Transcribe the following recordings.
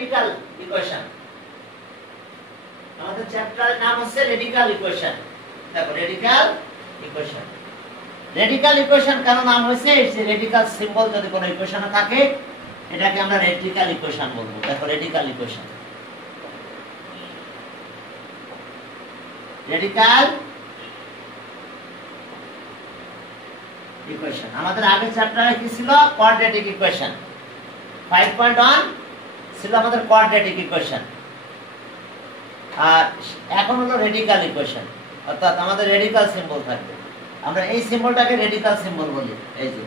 Radical equation. আমাদের চ্যাপ্টারের নাম হচ্ছে রেডিক্যাল ইকুয়েশন। দেখো রেডিক্যাল ইকুয়েশন। রেডিক্যাল ইকুয়েশন কেন নাম হয়েছে? এই যে রেডিক্যাল সিম্বল যদি কোনো ইকুয়েশনে থাকে এটাকে আমরা রেডিক্যাল ইকুয়েশন বলবো। দেখো রেডিক্যাল ইকুয়েশন, রেডিক্যাল ইকুয়েশন। আমাদের আগের চ্যাপ্টারে কি ছিল? Quadratic equation. 5.1 ছিল আমাদের কোয়াড্রেটিক ইকুয়েশন, আর এখন হলো রেডিক্যাল ইকুয়েশন, অর্থাৎ আমাদের রেডিক্যাল সিম্বল থাকবে। আমরা এই সিম্বলটাকে রেডিক্যাল সিম্বল বলি। এই যে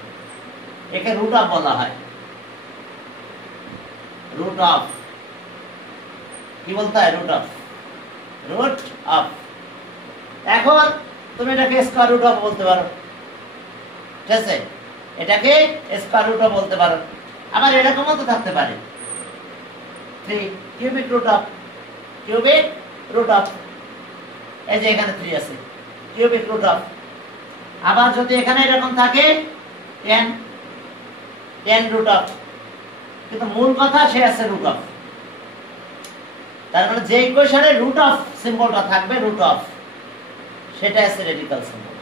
একে রুট অফ বলা হয়, রুট অফ। কি বলতে হয়? Root of, root of. এখন তুমি এটাকে স্কয়ার রুট অফ বলতে পারো, ঠিক আছে? এটাকে স্কয়ার রুট অফ বলতে পারো। আবার এরকমও তো থাকতে পারে 3 cubic root of, cubic root of. এই যে এখানে 3 আছে, কিউবিক রুট অফ। আবার যদি এখানে এরকম থাকে 10 রুট অফ, কিন্তু মূল কথা সে আছে রুট অফ। তার মানে যে ইকুয়েশনে রুট অফ সিম্বলটা থাকবে, রুট অফ, সেটা আছে রেডিক্যাল সিম্বল।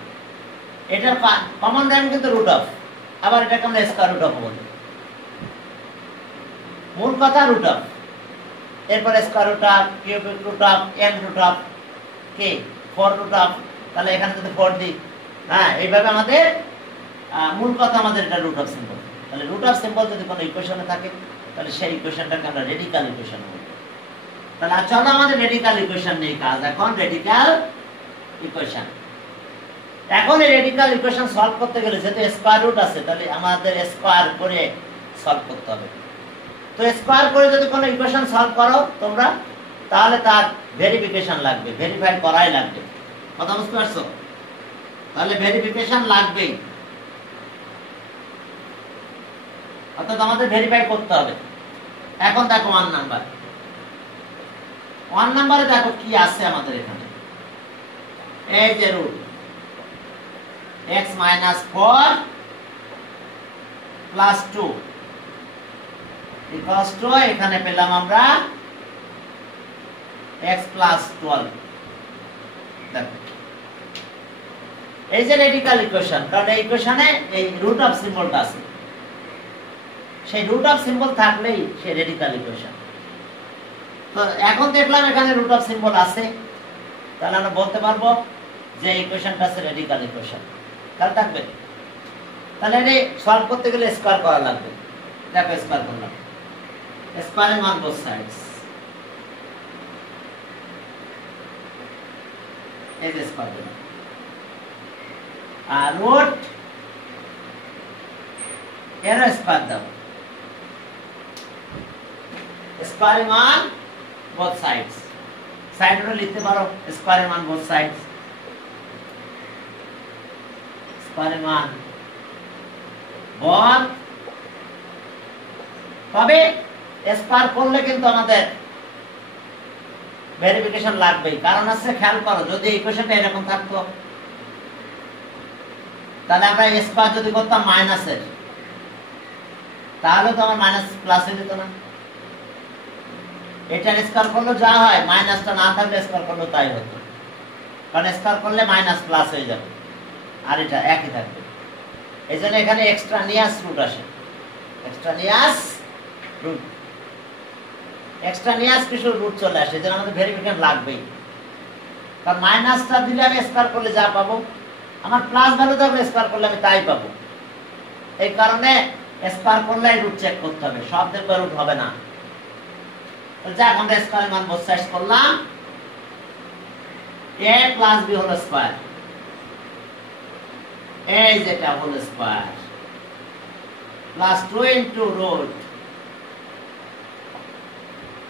এটার কমন নাম কিন্তু রুট অফ। আবার এটাকে আমরা স্কয়ার রুট অফ বলি। মূল কথা রুট অফ, এরপর square root of, cubic root of, n root of, কে 4 রুট অফ। তাহলে এখানে যদি 4 দিই, হ্যাঁ, এইভাবে আমাদের মূল কথা আমাদের এটা রুট অফ সিম্বল। তাহলে রুট অফ সিম্বল যদি কোনো ইকুয়েশনে থাকে তাহলে সেই ইকুয়েশনটাকে আমরা রেডিক্যাল ইকুয়েশন বলি। তাহলে চলো আমাদের রেডিক্যাল ইকুয়েশন নিয়ে কাজ। এখন রেডিক্যাল ইকুয়েশন। এখন এই রেডিক্যাল ইকুয়েশন সলভ করতে গেলে যেহেতু স্কয়ার রুট আছে, তাহলে আমাদের স্কয়ার করে সলভ করতে হবে। তো স্কয়ার করে যদি কোনো ইকুয়েশন সলভ করো তোমরা, তাহলে তার ভেরিফিকেশন লাগবে, ভেরিফাই করাই লাগবে। কথা বুঝতে পারছো? তাহলে ভেরিফিকেশন লাগবেই, অর্থাৎ আমাদের ভেরিফাই করতে হবে। এখন দেখো 1 নাম্বার, 1 নাম্বারে দেখো কি আছে আমাদের এখানে। এই যে রুট x - 4 + 2 ইকুয়ালস টু, এখানে পেলাম আমরা x + 12। দেখো এই যে রেডিক্যাল ইকুয়েশন, কারণ এই ইকুয়েশনে এই রুট অফ সিম্বলটা আছে। সেই রুট অফ সিম্বল থাকলেই সেই রেডিক্যাল ইকুয়েশন। তো এখন দেখলাম এখানে রুট অফ সিম্বল আছে, তাহলে আমরা বলতে পারবো যে ইকুয়েশনটা আছে রেডিক্যাল ইকুয়েশন। তাহলে থাকবে, তাহলে এটা সলভ করতে গেলে স্কয়ার করা লাগবে। দেখো স্কয়ার করলাম, স্কয়ার অন বোথ সাইডস। এই যে স্কয়ার দিলাম, আর রুট এর স্কয়ার দাও, স্কয়ার অন বোথ সাইডস। সাইডটা লিখতে পারো square on both sides, square on both. তবে স্কয়ার করলে কিন্তু আমাদের ভেরিফিকেশন লাগবেই, কারণ আছে খেয়াল করো, যদি ইকুয়েশনটা এরকম থাকতো তাহলে আমরা স্কয়ার যদি করতাম মাইনাসের, তাহলে তো আমার মাইনাস প্লাস হয়ে যেত না। এটা স্কয়ার করলে যা হয়, মাইনাসটা না থাকলে স্কয়ার করলে তাই হতো, কারণ স্কয়ার করলে মাইনাস প্লাস হয়ে যাবে, আর এটা একই থাকবে। এই জন্য এখানে এক্সট্রানিয়াস রুট আসে, এক্সট্রানিয়াস রুট, এক্সট্রানিয়াস কিছু রুট চলে আসে। এই জন্য আমাদের ভেরিফিকেশন লাগবেই, কারণ মাইনাসটা দিলে আমি স্কয়ার করলে যা পাবো, আমার প্লাস ভ্যালু থাকলে স্কয়ার করলে আমি তাই পাবো। এই কারণে স্কয়ার করলে রুট চেক করতে হবে, সব দেখবে রুট হবে না। যাক, আমরা স্কয়ার মান বোথ সাইডস করলাম। a + b হোল স্কয়ার, এই যেটা whole square, plus 2 into root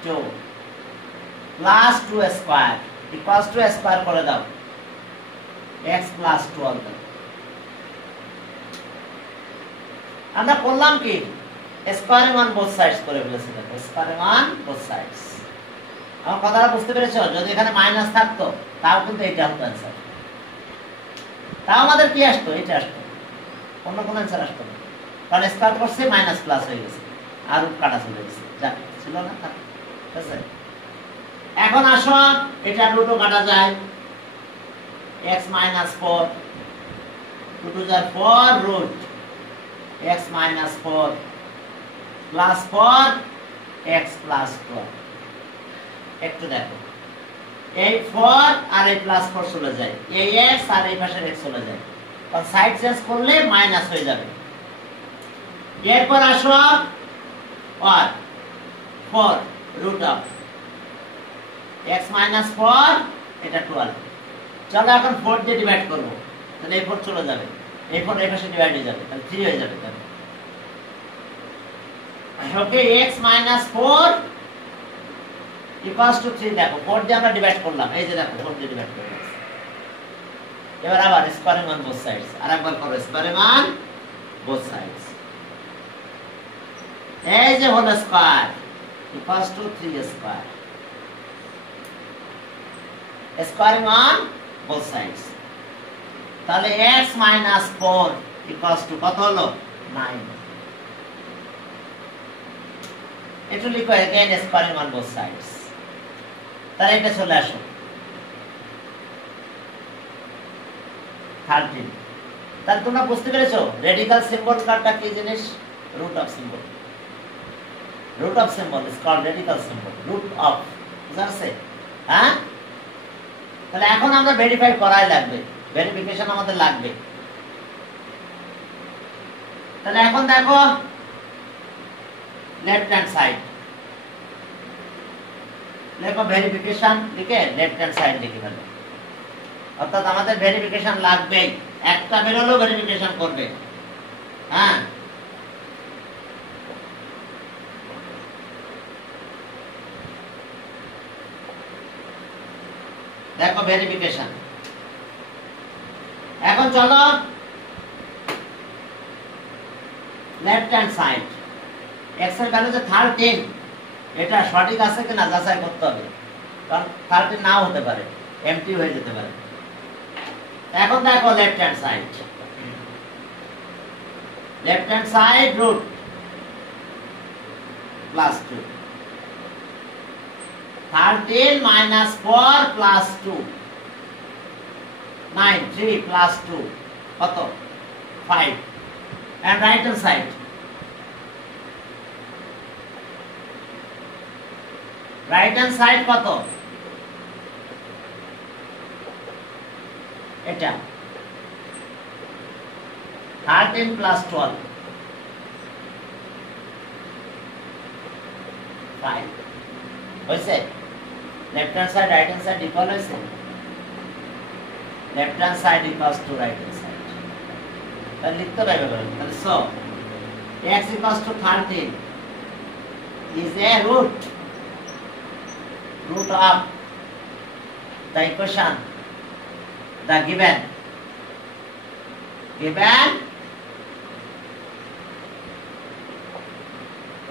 2 plus 2 square equals to square করে দাও, x + 12। আমরা করলাম কি, স্কয়ার অন বোথ সাইডস করে ফেলেছি। দেখো স্কয়ার অন বোথ সাইডস। আমার কথাটা বুঝতে পেরেছো? যদি এখানে মাইনাস থাকতো তাও কিন্তু এইটা হতো অ্যান্সার, তাও আমাদের কি আসতো? এটা আসতো, অন্য কোনো অ্যান্সার আসতো না, কারণ স্কয়ার করছে মাইনাস প্লাস হয়ে গেছে, আর রুট কাটা চলে গেছে। যাক, ছিল না, থাক। ঠিক আছে? এখন আসো এটা রুটও কাটা যায়, x minus 4 2 to the 4 root x minus 4 plus 4 x plus 12। একটু দেখো এই 4 আর এই প্লাস 4 চলে যায়, এই x আর এই পাশের x চলে যায়, কারণ সাইড চেঞ্জ করলে মাইনাস হয়ে যাবে। এরপর আসো আর 4 root of x minus 4 এটা 12। চলো এখন 4 দিয়ে ডিভাইড করব, তাহলে এই 4 চলে যাবে, এই 4 এই পাশে ডিভাইড হয়ে যাবে, তাহলে 3 হয়ে যাবে। তাহলে ওকে x minus 4 equals to 3। দেখো 4 দিয়ে আমরা ডিভাইড করলাম, এই যে দেখো 4 দিয়ে ডিভাইড করলাম। এবার আবার স্কয়ারিং অন বোথ সাইডস, আরেকবার করো স্কয়ারিং অন বোথ সাইডস। এই যে whole square equals to 3 square, squaring on both sides। তাহলে x minus 4 equals to কত হলো 9। এটা লিখো again squaring on both sides। তাহলে এটা চলে আসো 13। তাহলে তোমরা বুঝতে পেরেছো রেডিক্যাল সিম্বল কারটা কি জিনিস? Root of symbol. Root of symbol is called radical symbol, root of. বুঝা গেছে? হ্যাঁ, তাহলে এখন আমরা ভেরিফাই করাই লাগবে, ভেরিফিকেশন আমাদের লাগবে। তাহলে এখন দেখো লেফট হ্যান্ড সাইড দেখো, ভেরিফিকেশন লিখে লেফট হ্যান্ড সাইড লিখে ফেলো, অর্থাৎ আমাদের ভেরিফিকেশন লাগবেই, একটা বেরোলেও ভেরিফিকেশন করবে। হ্যাঁ, দেখো ভেরিফিকেশন। এখন চলো লেফট হ্যান্ড সাইড, x এর ভ্যালু যে 13, এটা সঠিক আছে কিনা যাচাই করতে হবে, কারণ 13 নাও হতে পারে, এমটি হয়ে যেতে পারে। এখন দেখো left hand side, left hand side root plus 2, 13 minus 4 plus 2 9, 3 plus 2 কত 5। and right hand side, right hand side কত এটা 13 plus 12 5 হইছে। Left hand side right hand side equal হইছে, left hand side equals to right hand side. তাহলে লিখতে পারবে, তাহলে so x equals to 13 is a root of the equation, the given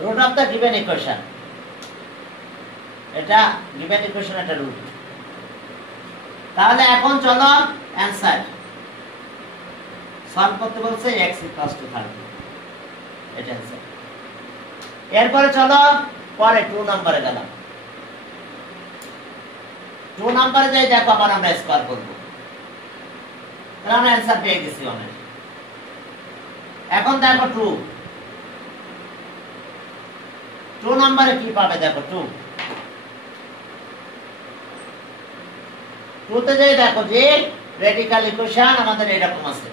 root of the given equation। এটা given equation একটা root. তাহলে এখন চলো অ্যানসার সলভ করতে বলছে, x equals to 13, এটা অ্যানসার। এরপরে চলো পরে 2 নম্বরে গেলাম। 2 নম্বরে যাই, দেখো আবার আমরা স্কয়ার করব, তাহলে আমরা অ্যানসার পেয়ে গেছি অনেক। এখন দেখো 2 নম্বরে কি পাবে, দেখো 2 তে যাই, দেখো যে রেডিক্যাল ইকুয়েশন আমাদের এরকম আছে,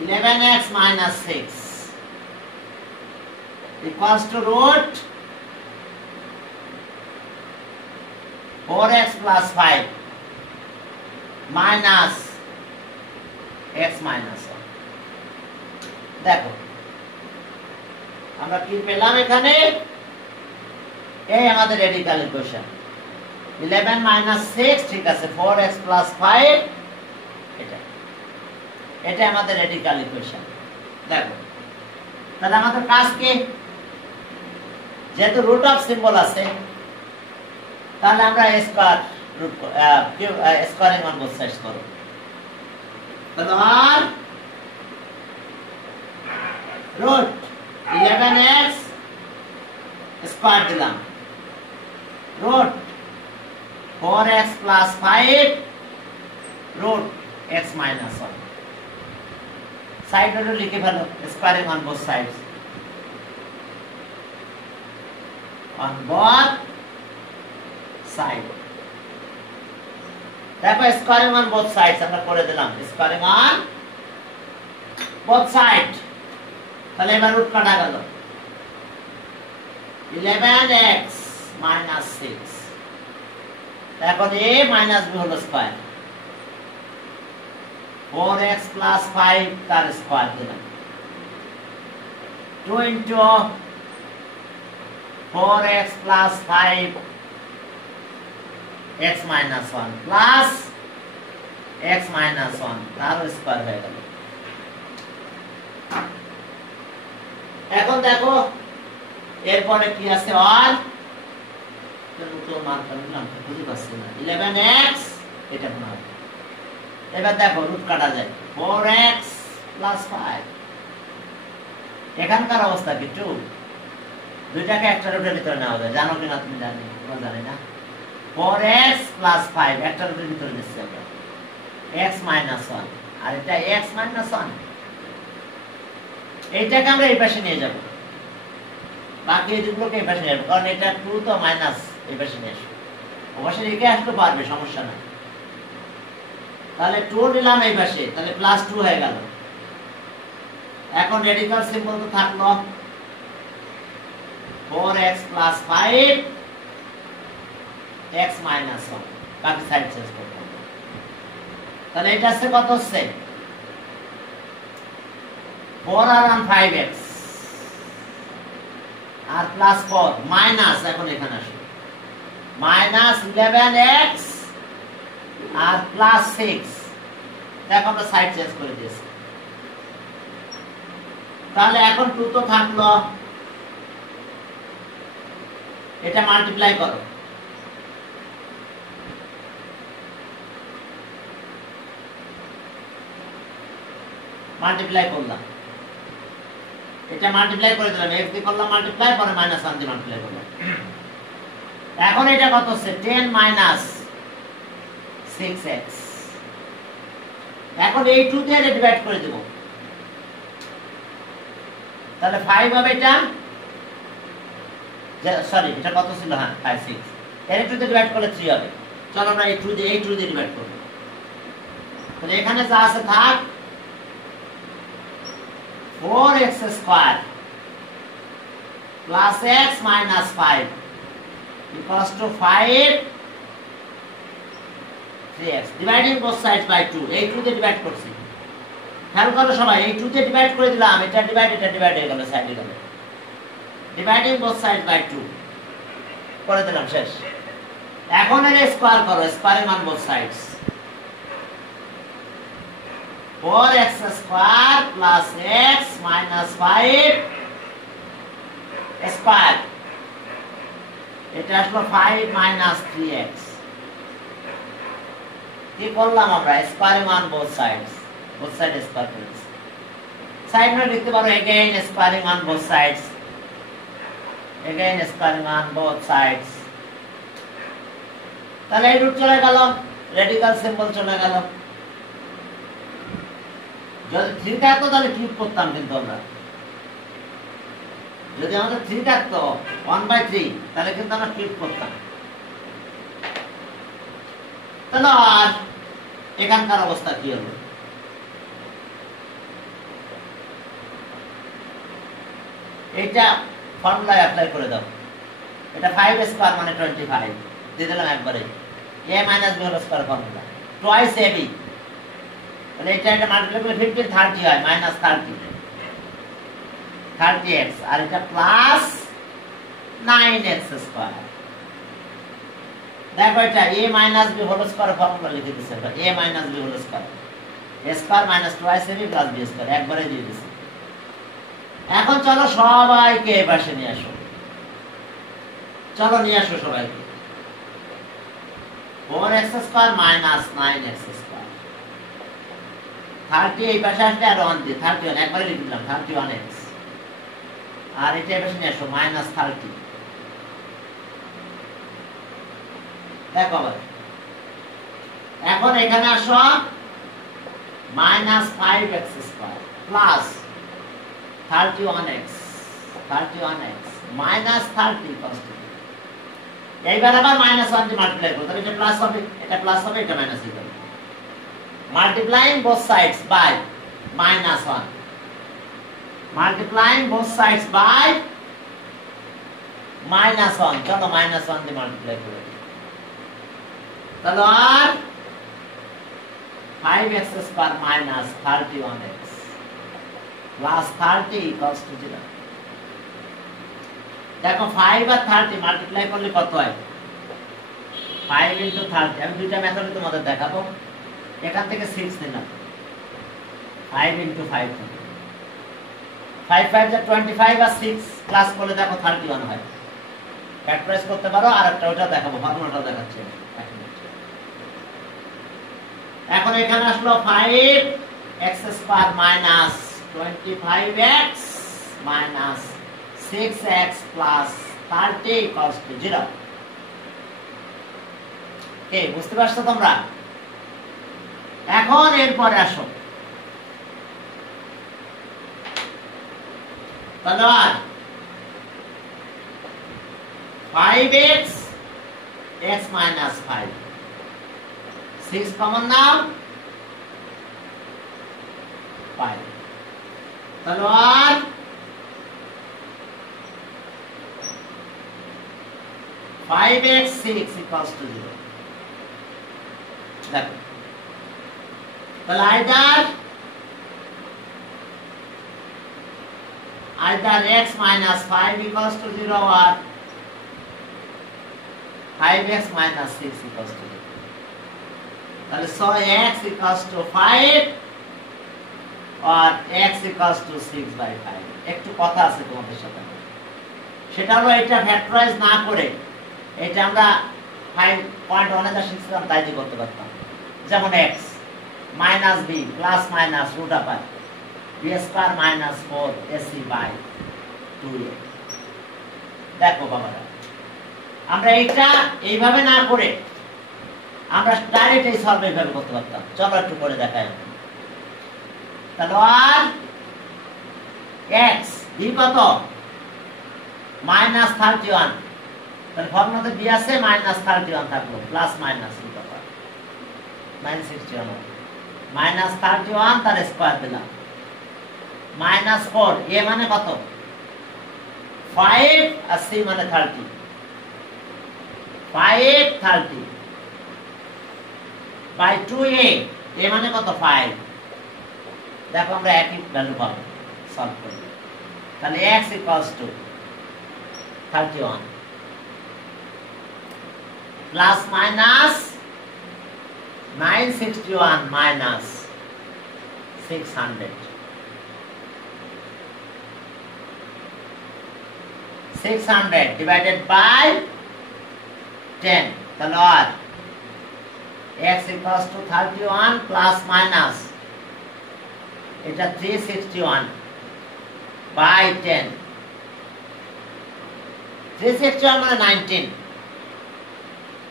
11x minus 6 equals to root 4x plus 5 minus x minus 1। দেখো আমরা কি পেলাম এখানে, এই আমাদের রেডিক্যাল ইকুয়েশন 11 minus 6, ঠিক আছে, 4x plus 5, এটা আমাদের রেডিক্যাল ইকুয়েশন। দেখো তাহলে আমাদের কাজ কি, যেহেতু রুট অফ সিম্বল আছে, তাহলে আমরা square root squaring on both sides করব। তাহলে আর রুট 11x স্কয়ার দিলাম root 4x plus 5 root x minus 1 side নোটে লিখে ফেলো squaring on both sides on both side দেখো স্কয়ারিং অন বোথ সাইডস আমরা করে দিলাম স্কয়ারিং অন বোথ সাইড তাহলে এবার রুট কাটা গেল 11x minus 6 এখন a minus b হলো স্কয়ার 4x plus 5 তার স্কয়ার দিলাম 2 into 4x plus 5 x minus 1 plus x minus 1 তার স্কয়ার হয়ে গেল এখন দেখো এরপরে কি আছে আর নতুন মান করলাম বুঝতে পারছি না 11x এটা না এবার দেখো রুট কাটা যায় 4x plus 5 এখানকার অবস্থা কি 2 দুইটাকে একটা রুটের ভিতরে নেওয়া যায় জানো কিনা তুমি জানি তোমরা জানি না 4x plus 5 একটা রুটের ভিতরে নিচ্ছে আমরা x minus 1 আর এটা x minus 1 এইটাকে আমরা এই পাশে নিয়ে যাব বাকি এইগুলোকে এই পাশে নিয়ে যাব কারণ এটা 2 তো মাইনাস এই পাশে নিয়ে আসবে অবশ্যই একে আসতে পারবে সমস্যা নাই তাহলে 2 নিলাম এই পাশে তাহলে প্লাস 2 হয়ে গেল এখন রেডিক্যাল সিম্বল তো থাকলো 4x plus 5 x minus 1 বাকি সাইড চেঞ্জ করব তাহলে এটা আছে কত হচ্ছে 4 আর 5x আর প্লাস 4 মাইনাস এখন এখানে আসবে মাইনাস 11x আর প্লাস 6 দেখো আমরা সাইড চেঞ্জ করে দিয়েছি তাহলে এখন 2 তো থাকলো এটা মাল্টিপ্লাই করো মাল্টিপ্লাই করলাম এটা মাল্টিপ্লাই করে দিলাম x দিয়ে করলাম মাল্টিপ্লাই পরে মাইনাস 1 দিয়ে মাল্টিপ্লাই করলাম এখন এটা কত হচ্ছে 10 মাইনাস 6x এখন এই 2 দিয়ে ডিভাইড করে দেব তাহলে 5 হবে এটা সরি এটা কত ছিল হ্যাঁ 5 6 এর 2 দিয়ে ডিভাইড করলে 3 হবে চলো আমরা এই 2 দিয়ে ডিভাইড করব তাহলে এখানে যা আছে থাক 4x square plus x minus 5 equals to 5 3x dividing both sides by 2 এই 2 দিয়ে ডিভাইড করছি খেয়াল করো সবাই এই 2 দিয়ে ডিভাইড করে দিলাম এটা ডিভাইড হয়ে গেল সাইডে গেল ডিভাইডিং both sides by 2 করে দিলাম শেষ এখন এর স্কয়ার করো স্কয়ারিং on both sides 4x square plus x minus 5 square এটা আসলো 5 minus 3x কি করলাম আমরা স্কয়ারিং অন both sides স্কয়ার করেছি সাইড নোট লিখতে পারো again squaring on both sides তাহলে এই রুট চলে গেল রেডিক্যাল সিম্বল চলে গেল যদি 3 থাকতো তাহলে কিউব করতাম কিন্তু আমরা যদি আমাদের 3 থাকতো 1/3 তাহলে কিন্তু আমরা কিউব করতাম তাহলে আর এখানকার অবস্থা কি হলো এটা ফর্মুলা অ্যাপ্লাই করে দাও এটা 5 স্কয়ার মানে 25 দিয়ে দিলাম একবারে a - b whole square formula twice ab মানে এটা মাল্টিপ্লাই করলে 15 30 হয় -30x আর এটা প্লাস 9x স্কয়ার দেখো এটা a - b whole square formula লিখে দিয়েছে এটা a - b whole square a square minus twice ab plus b square একবারে দিয়ে দিয়েছে এখন চলো সবাইকে এই পাশে নিয়ে আসো চলো নিয়ে আসো সবাইকে 4x square minus 9x square 30 এই পাশে আসলে আর 1 দিয়ে 31 একবারে লিখে দিলাম 31x আর এটা এই পাশে নিয়ে আসো -30 দেখো আবার এখন এখানে আসো -5x² প্লাস 31x -30 cos θ। এইবার আবার -1 দিয়ে মাল্টিপ্লাই করো, তাহলে এটা প্লাস হবে, এটা প্লাস হবে, এটা মাইনাস হবে। Multiplying both sides by -1, multiplying both sides by -1, চলো -1 দিয়ে মাল্টিপ্লাই করে দিই। তাহলে আর 5x² -31x plus 30 equals to 0। দেখো 5 আর 30 মাল্টিপ্লাই করলে কত হয়? 5 into 30। আমি দুইটা মেথডে তোমাদের দেখাবো। এখান থেকে 6 নিলাম, 5 into 5 5 5 যা 25 আর 6 প্লাস করলে দেখো 31 হয়। ফ্যাক্টরাইজ করতে পারো, আর একটা ওটা দেখাবো, ফর্মুলাটা দেখাচ্ছি। এখন এখানে আসলো 5x² -25x 6x plus 30 equals to 0। কে বুঝতে পারছো তোমরা? এখন এরপরে আসো, তাহলে 5x x minus 5, 6 কমন নাও 5, তাহলে 5x 6 equals to 0। দেখো তাহলে either x minus 5 equals to 0 or 5x minus 6 equals to 0। তাহলে so x equals to 5 or x equals to 6/5। একটু কথা আছে তোমাদের সাথে, সেটা হলো এটা ফ্যাক্টরাইজ না করে এটা আমরা 5.1 যা শিখছিলাম তাই দিয়ে করতে পারতাম। যেমন x minus b plus minus root of b square minus 4ac/2a। দেখো বাবারা, আমরা এটা এইভাবে না করে আমরা ডাইরেক্ট এই সলভ এইভাবে করতে পারতাম। চলো একটু করে দেখাই। তাহলে আর x b কত? -31। তাহলে ফর্মুলাতে b আছে -31 থাকলো, প্লাস মাইনাস root of -61 -31 তার স্কয়ার দিলাম, -4 a মানে কত? 5 আর c মানে 30, 5 30 বাই 2a, a মানে কত? 5। দেখো আমরা একই ভ্যালু পাবো সলভ করলে। তাহলে x equals to 31 plus minus 961 minus 600, 600 divided by 10। তাহলে আর x equals to 31 plus minus এটা 361 by 10, 361 মানে 19,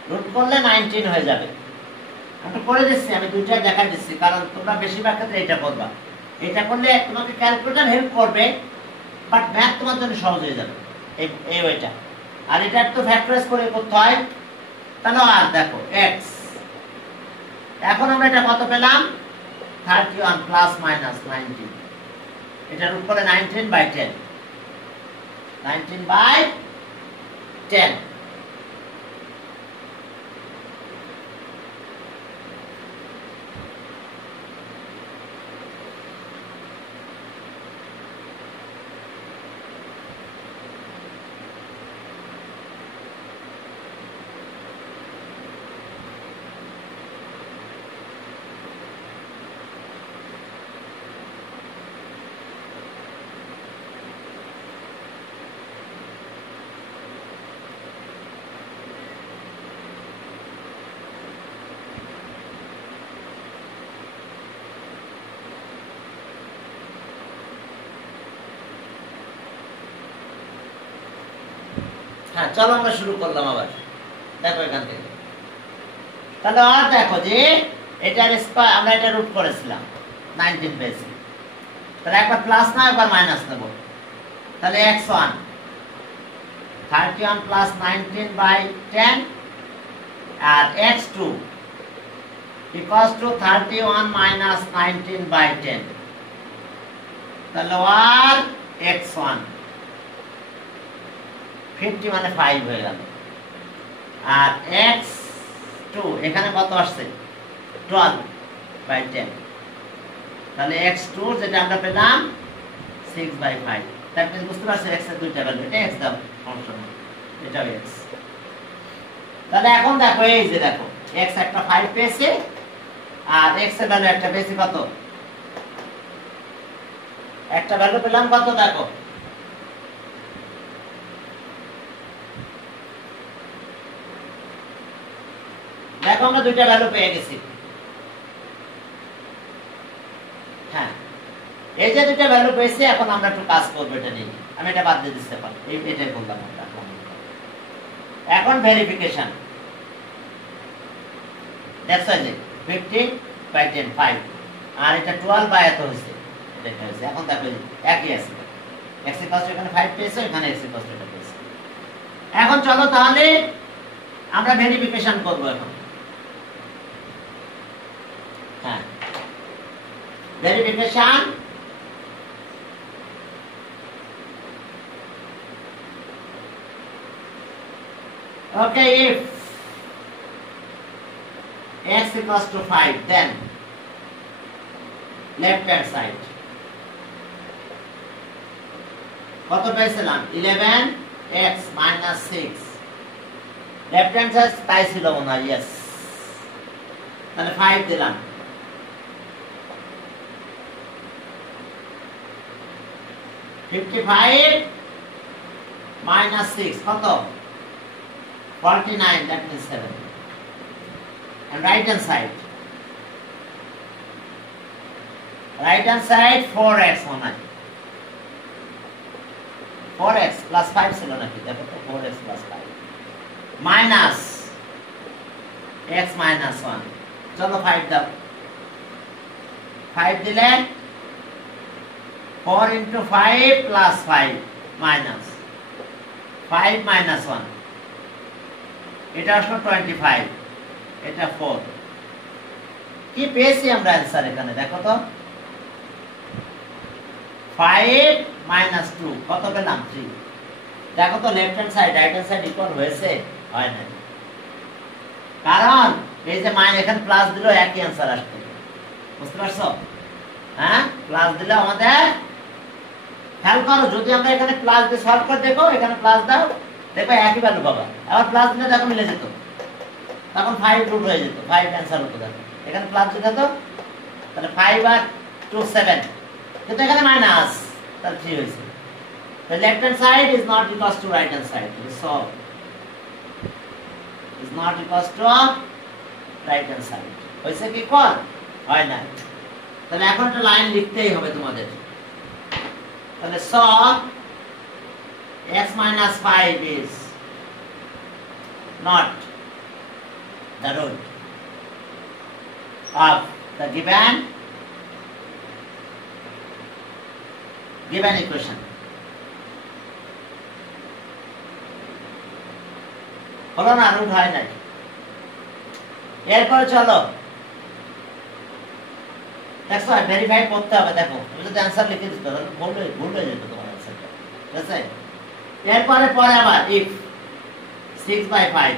রুট করলে 19 হয়ে যাবে। আমি করে দিচ্ছি, আমি দুইটা দেখা দিচ্ছি, কারণ তোমরা বেশিরভাগ ক্ষেত্রে এটা করবা। এটা করলে তোমাকে ক্যালকুলেটর হেল্প করবে, বাট ম্যাথ তোমার জন্য সহজ হয়ে যাবে এই ওইটা। আর এটা একটু ফ্যাক্টরাইজ করে করতে হয়। তাহলে আর দেখো x, এখন আমরা এটা কত পেলাম? 31 প্লাস মাইনাস 19, এটা রুট করে 19/10, 19/10। হ্যাঁ, চলো আমরা শুরু করলাম আবার। দেখো এখান থেকে তাহলে আর দেখো যে এটার স্কয়ার আমরা এটা রুট করেছিলাম 19 পেয়েছি, তাহলে একবার প্লাস না একবার মাইনাস নেব, তাহলে x1 31 প্লাস 19/10 আর x2 equals to 31 minus 19/10, তাহলে আর x1 50 মানে 5 হয়ে গেল, আর x2 এখানে কত আসছে 12/10, তাহলে x2 যেটা আমরা পেলাম 6/5। তার মানে বুঝতে পারছো x এর দুইটা ভ্যালু, এটা x দাও সমস্যা নেই, এটা x। তাহলে এখন দেখো এই যে দেখো x একটা 5 পেয়েছে আর x এর ভ্যালু একটা পেয়েছি কত, একটা ভ্যালু পেলাম কত দেখো, দেখো আমরা দুইটা ভ্যালু পেয়ে গেছি। হ্যাঁ, এই যে দুইটা ভ্যালু পেয়েছি, এখন আমরা একটু কাজ করবো এটা নিয়ে, আমি এটা বাদ দিয়ে দিতে পারি, এটাই বললাম আমরা। এখন ভেরিফিকেশন দেখছো যে 50/10 5 আর এটা 12 বাই এত হয়েছে, এটা হয়েছে। এখন দেখো একই আছে, x এর কষ্ট এখানে 5 পেয়েছে, এখানে x এর কষ্ট এটা পেয়েছে। এখন চলো তাহলে আমরা ভেরিফিকেশন করব এখন। হ্যাঁ, verification okay, if x equals to 5 then left hand side কত পেয়েছিলাম 11x minus 6, left hand side তাই ছিল না, yes, তাহলে 5 দিলাম, 55 minus 6 কত 49, that means 7, and right hand side 4x होना है, 4x plus 5 ছিল নাকি, দেখো তো 4x plus 5 minus x minus 1, চলো 5 দাও, 5 দিলে 4 into 5 plus 5 minus 5 minus 1, এটা আসলে 25, এটা 4, কি পেয়েছি আমরা অ্যানসার এখানে দেখো তো 5 minus 2 কত পেলাম 3, দেখো তো left hand side right hand side equal হয়েছে, হয় না, কারণ এই যে মাইনাস এখানে প্লাস দিলেও একই অ্যানসার আসবে, বুঝতে পারছো? হ্যাঁ, প্লাস দিলে আমাদের খেয়াল করো, যদি আমরা এখানে প্লাস দিয়ে সলভ করে দেখো, এখানে প্লাস দাও, দেখো একই ভ্যালু পাবা, আবার প্লাস দিলে দেখো মিলে যেত, তখন 5 রুট হয়ে যেত, 5 অ্যানসার হতো, দেখো এখানে প্লাস দিলে তো, তাহলে 5 আর 2 7, কিন্তু এখানে মাইনাস, তাহলে 3 হয়েছে। The left hand side is not equals to right hand side, so is not equals to right hand side, হয়েছে কি কল হয় না, তাহলে এখন একটা লাইন লিখতেই হবে তোমাদের, তাহলে so x minus 5 is not the root of the given equation. হলো না, রুট হয় নাই। এরপর চলো দেখো ভেরিফাই করতে হবে, দেখো তুমি যদি অ্যানসার লিখে দিতে তাহলে ভুল হয়ে যেত তোমার অ্যানসারটা, ঠিক আছে? এরপরে আবার if 6/5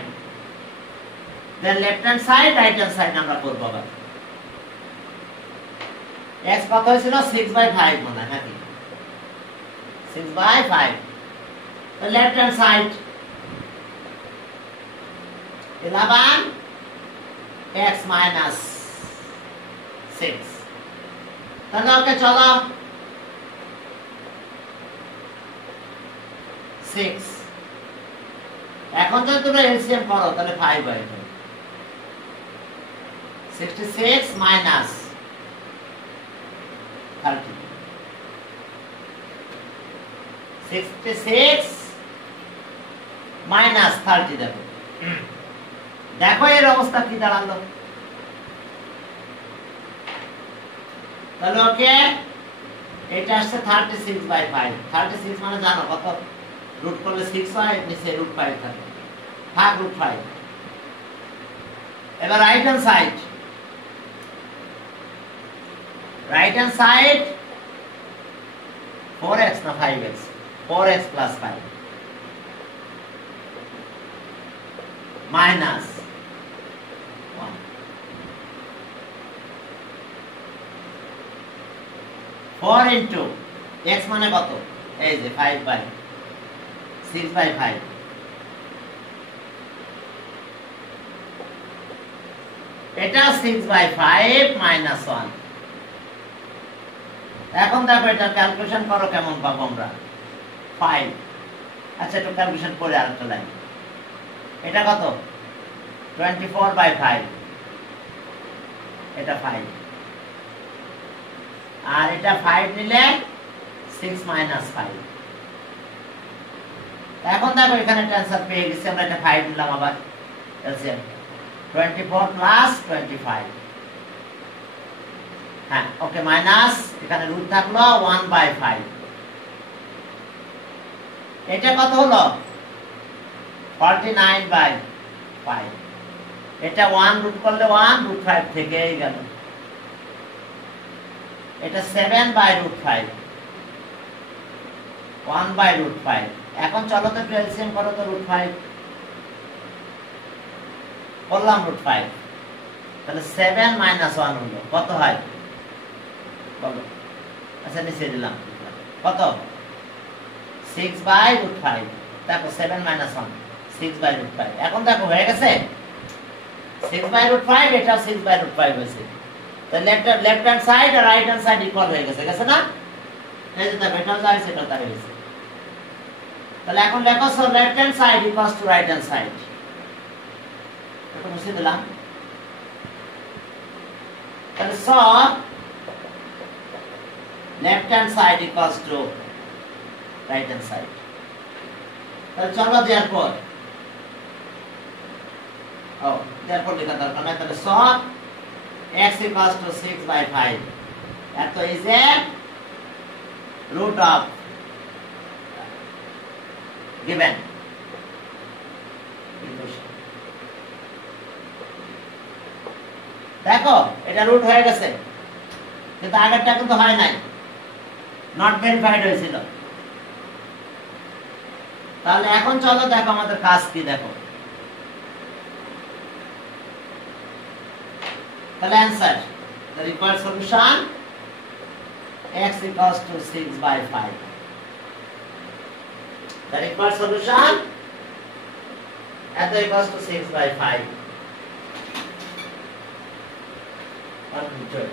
then left hand side right hand side আমরা করব আবার, x কত হয়েছিল 6/5 মনে হয় নাকি 6/5, the left hand side 11x minus 6, তাহলে ওকে চলো 6, এখন যদি তোমরা এলসিএম করো তাহলে 5 হয়, 66 minus 30, 66 minus 30 দেখো দেখো এর অবস্থা কি দাঁড়ালো। তাহলে ওকে এটা আসছে 36/5। 36 মানে জানো কত? রুট করলে 6 হয়, নিচে √5 থাকে, ভাগ √5। এবার right hand side, right hand side 4x না 5x? 4x + 5 minus 1। 4 into x মানে কত? এই যে 5/6/5। এটা 6/5 মাইনাস 1। এখন দেখো এটা ক্যালকুলেশন করো কেমন পাবো আমরা। 5। আচ্ছা একটু ক্যালকুলেশন করে আরেকটা লাইন। এটা কত? 24/5। এটা 5 আর এটা 5 নিলে 6 মাইনাস 5। এখন দেখো এখানে অ্যানসার পেয়ে গেছি আমরা। এটা 5 নিলাম, আবার এলসিএম 24 প্লাস 25। হ্যাঁ ওকে, মাইনাস এখানে রুট থাকলো 1/5। এটা কত হলো? 49/5। এটা 1 রুট করলে 1, √5 থেকেই গেল। এটা 7/5, 1/5। এখন চলো তো এলসিএম করো তো। √5 করলাম, √5, তাহলে 7 মাইনাস 1 হলো কত হয় বলো? আচ্ছা নিচে দিলাম কত? 6/5। দেখো 7 মাইনাস 1 6/5। এখন দেখো হয়ে গেছে 6/5, এটা 6/5 হয়েছে। তো লেফট হ্যান্ড সাইড আর রাইট হ্যান্ড সাইড ইকুয়াল হয়ে গেছে, গেছে না? এই যে দেখো এটাও যাই সেটাও তাই হয়েছে। তাহলে এখন লেখো so left hand side equals to right hand side. এটা মুছে দিলাম। তাহলে so left hand side equals to right hand side. তাহলে চলো therefore, therefore লেখা দরকার নাই। তাহলে সো x equals to 6/5 এত is a root of given equation। দেখো এটা রুট হয়ে গেছে, কিন্তু আগেরটা কিন্তু হয় নাই, নট ভেরিফাইড হয়েছিল। তাহলে এখন চলো দেখো আমাদের কাজ কি। দেখো তাহলে answer, the required solution x equals to 6/5. The required solution equals to 6/5. 1 to 2.